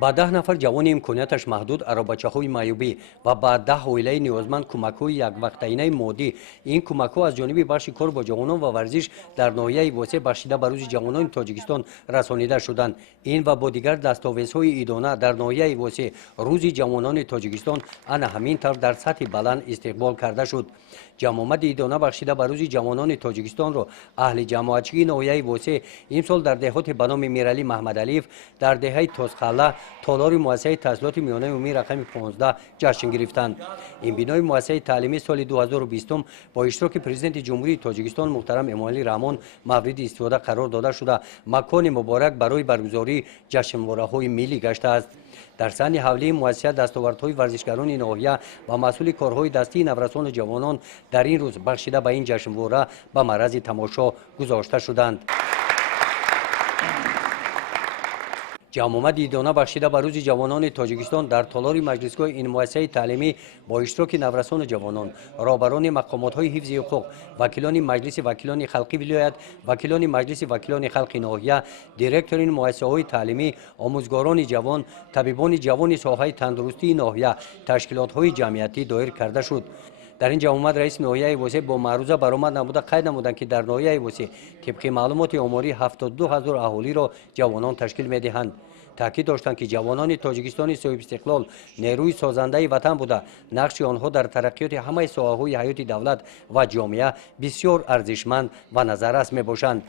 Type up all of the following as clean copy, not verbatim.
ба 10 нафар ҷавони имконияташ маҳдуд аробачаҳои маъюбӣ ва ба 10 оилаи ниёзманд кӯмакҳои яквақтаинаи моддӣ. Ин кӯмакҳо аз ҷониби бахши кор бо ҷавонон ва варзиш дар ноҳияи восеъ бахшида ба рӯзи ҷавонони Тоҷикистон расонида шуданд. Ин ва бо дигар дастовезҳои идона дар ноҳияи восеъ рӯзи ҷавонони Тоҷикистон ана ҳамин тавр дар сатҳи баланд истиқбол карда шуд. ҷамъомади идона бахшида ба рӯзи ҷавонони Тоҷикистонро аҳли ҷамоатчигии ноҳияи восеъ имсол дар деҳоти ба номи Миралӣ Маҳмадалиев, дар деҳаи Тозхалла, толори муассисаи таҳсилоти миёнаи умумии рақами 15 ҷашн гирифтанд. Ин бинои муассисаи таълимии соли 2020 бо иштироки президенти ҷумҳурии Тоҷикистон муҳтарам Эмомалӣ Раҳмон мавриди истифода қарор дода шуда макони муборак барои баргузории ҷашнвораҳои миллӣ гаштааст. дар саҳни ҳавлии муассиса дастовардҳои варзишгарони ноҳия ва масъули корҳои дастии наврасону ҷавонон дар ин рӯз бахшида ба ин ҷашнвора ба маърази тамошо гузошта шуданд. ҷамъомади идона бахшида ба рӯзи ҷавонони Тоҷикистон дар толори маҷлисгоҳи ин муассисаи таълимӣ бо иштироки наврасону ҷавонон, роҳбарони мақомотҳои ҳифзи ҳуқуқ, вакилони маҷлиси вакилони халқи вилоят, вакилони маҷлиси вакилони халқи ноҳия, директорини муассисаҳои таълимӣ, омӯзгорони ҷавон, табибони ҷавони соҳаи тандурустии ноҳия, ташкилотҳои ҷамъиятӣ доир карда шуд. дар ин ҷамъомат раиси ноҳияи восеъ бо маъруза баромад намуда қайд намуданд ки дар ноҳияи восеъ тибқи маълумоти оморӣ 72 000 аҳолиро ҷавонон ташкил медиҳанд. таъкид доштанд ки ҷавонони Тоҷикистони соҳибистиқлол нерӯи созандаи ватан буда нақши онҳо дар тараққиёти ҳамаи соҳаҳои ҳаёти давлат ва ҷомеа бисёр арзишманд ва назаррас мебошанд.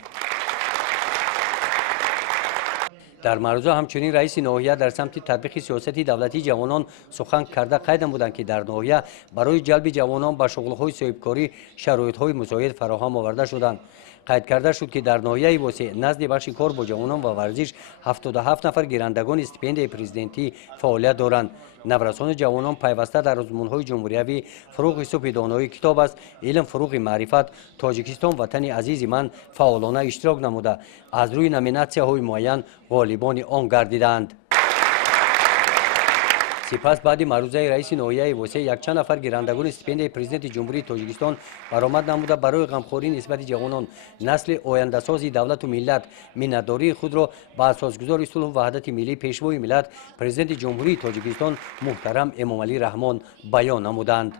дар маъруза ҳамчунин раиси ноҳия дар самти татбиқи сиёсати давлатии ҷавонон сухан карда қайд намуданд ки дар ноҳия барои ҷалби ҷавонон ба шуғулҳои соҳибкорӣ шароитҳои мусоид фароҳам оварда шуданд. қайд карда шуд ки дар ноҳияи восеъ назди бахши кор бо ҷавонон ва варзиш 77 нафар гирандагони стипендияи президентӣ фаъолият доранд. наврасони ҷавонон пайваста дар озмунҳои ҷумҳуриявӣ фуруғи субҳи доноӣ китоб аст, илм фуруғи маърифат, Тоҷикистон ватани азизи ман фаъолона иштирок намуда аз рӯи номинатсияҳои муайян ғолибони он гардиданд. сипас баъди маърузаи раиси ноҳияи восеъ якчанд нафар гирандагони стипендияи президенти ҷумҳурии Тоҷикистон баромад намуда барои ғамхорӣ нисбати ҷавонон, насли ояндасози давлату миллат миннатдории худро ба асосгузори сулҳу ваҳдати миллӣ пешвои миллат президенти ҷумҳурии Тоҷикистон муҳтарам Эмомалӣ Раҳмон баён намуданд.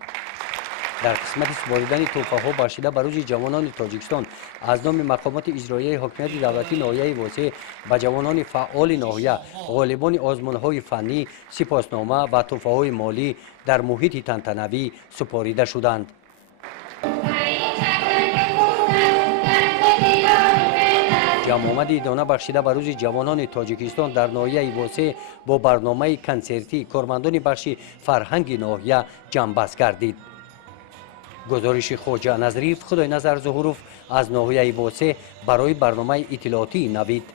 дар қисмати супоридани тӯҳфаҳо бахшида ба рӯзи ҷавонони Тоҷикистон аз номи мақомоти иҷроияи ҳокимияти давлатии ноҳияи восеъ ба ҷавонони фаъоли ноҳия, ғолибони озмунҳои фаннӣ сипоснома ва тӯҳфаҳои молӣ дар муҳити тантанавӣ супорида шуданд. ҷамъомади идона бахшида ба рӯзи ҷавонони Тоҷикистон дар ноҳияи восеъ бо барномаи консертӣ кормандони бахши фарҳанги ноҳия ҷамъбаст гардид. гузориши Хоҷа Назриев, Худойназар Зуҳуров аз ноҳияи восеъ барои барномаи иттилоотии Навид.